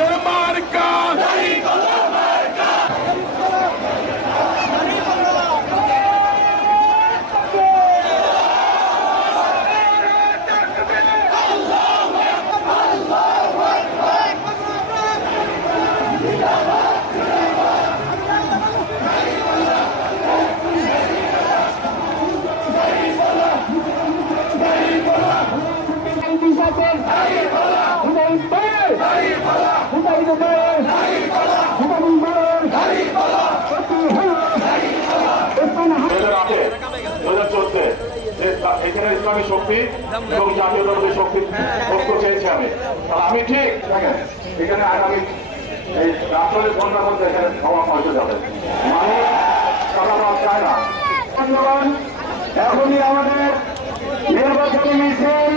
আমাদের মার্কা এখানে ইসলামী শক্তি এবং জাতীয়তাবাদী শক্তি ঐক্য চেয়েছি আমি। তাহলে আমি ঠিক দেখেন এখানে আগামী এই রাষ্ট্রের ঘটনা বলতে এখানে সবার পয়সা যাবে, মানুষ চালানো চায় না। এখনই আমাদের নির্বাচনী মিছিল